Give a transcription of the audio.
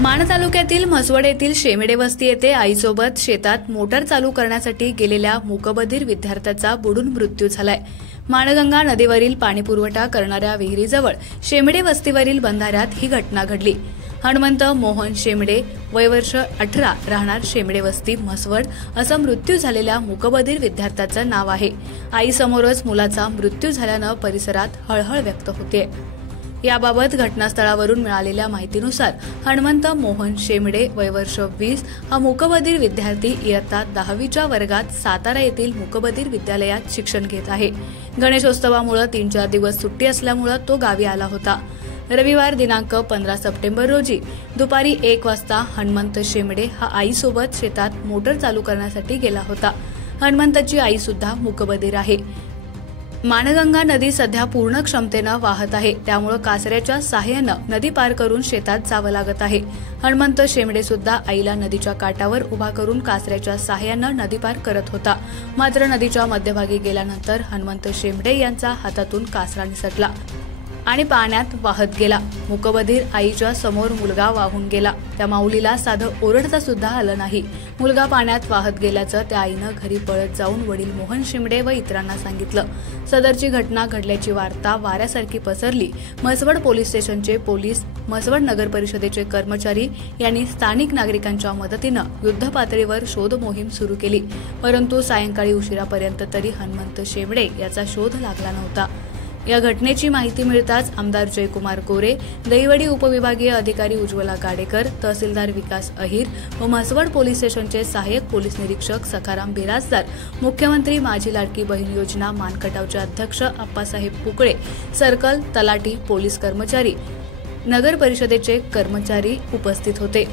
माण तालुक्यातील म्हसवड येथील शेमेडे वस्ती येथे आईसोबत शेतात मोटार चालू करण्यासाठी गेलेल्या मूकबधीर विद्यार्थ्याचा बुडून मृत्यू झालाय। माणगंगा नदीवरील पाणीपुरवठा करणाऱ्या विहिरीजवळ शेमेडे वस्तीवरील बंधाऱ्यात ही घटना घडली। हनुमंत मोहन शेमेडे, वय वर्ष 18, राहणार शेमेडे वस्ती म्हसवड असं मृत्यू झालेल्या मूकबधीर विद्यार्थ्याचं नाव आहे। आईसमोरच मुलाचा मृत्यू झाल्यानं परिसरात हळहळ व्यक्त होते। याबाबत घटनास्थळावरून मिळालेल्या माहितीनुसार हनुमंत मोहन शेमेडे, वय वर्ष 20, हा मूकबधीर विद्यार्थी इयत्ता 10वीच्या वर्गात सातारा येथील मूकबधीर विद्यालयात शिक्षण घेत आहे। गणेशोत्सवामुळे 3-4 दिवस सुट्टी असल्यामुळे तो गावी आला होता। रविवार दिनांक 15 सप्टेंबर रोजी दुपारी 1 वाजता हनुमंत शेमेडे हा आईसोबत शेतात मोटर चालू करण्यासाठी गेला होता। हनुमंतची आई सुद्धा मूकबधीर आहे। माणगंगा नदी सध्या पूर्ण क्षमतेनं वाहत आहे, त्यामुळे कासऱ्याच्या सहाय्यानं नदी पार करून शेतात जावं लागत आहे। हनुमंत शेमेडे सुद्धा आईला नदीच्या काठावर उभा करून कासऱ्याच्या सहाय्यानं नदी पार करत होता। मात्र नदीच्या मध्यभागी गेल्यानंतर हनुमंत शेमेडे यांचा हातातून कासरा निसटला आणि पाण्यात वाहत गेला। मूकबधीर आईच्या समोर मुलगा वाहून गेला। त्या माऊलीला साधं ओरडता सुद्धा आलं नाही। मुलगा पाण्यात वाहत गेल्याचं त्या आईनं घरी पळत जाऊन वडील मोहन शेमेडे व इतरांना सांगितलं। सदरची घटना घडल्याची वार्ता वाऱ्यासारखी पसरली। म्हसवड पोलीस स्टेशनचे पोलीस, म्हसवड नगर परिषदेचे कर्मचारी यांनी स्थानिक नागरिकांच्या मदतीनं युद्धपातळीवर शोध मोहीम सुरू केली, परंतु सायंकाळी उशिरापर्यंत तरी हनुमंत शेमेडे याचा शोध लागला नव्हता। या घटनेची माहिती मिळताच आमदार जयकुमार गोरे, दहिवडी उपविभागीय अधिकारी उज्ज्वला गाडेकर, तहसीलदार विकास अहिर व म्हसवड पोलीस स्टेशनचे सहाय्यक पोलीस निरीक्षक सखाराम बिराजदार, मुख्यमंत्री माझी लाडकी बहीण योजना मानखटावचे अध्यक्ष आप्पासाहेब पुकळे, सर्कल, तलाठी, पोलीस कर्मचारी, नगर परिषदेचे कर्मचारी उपस्थित होते।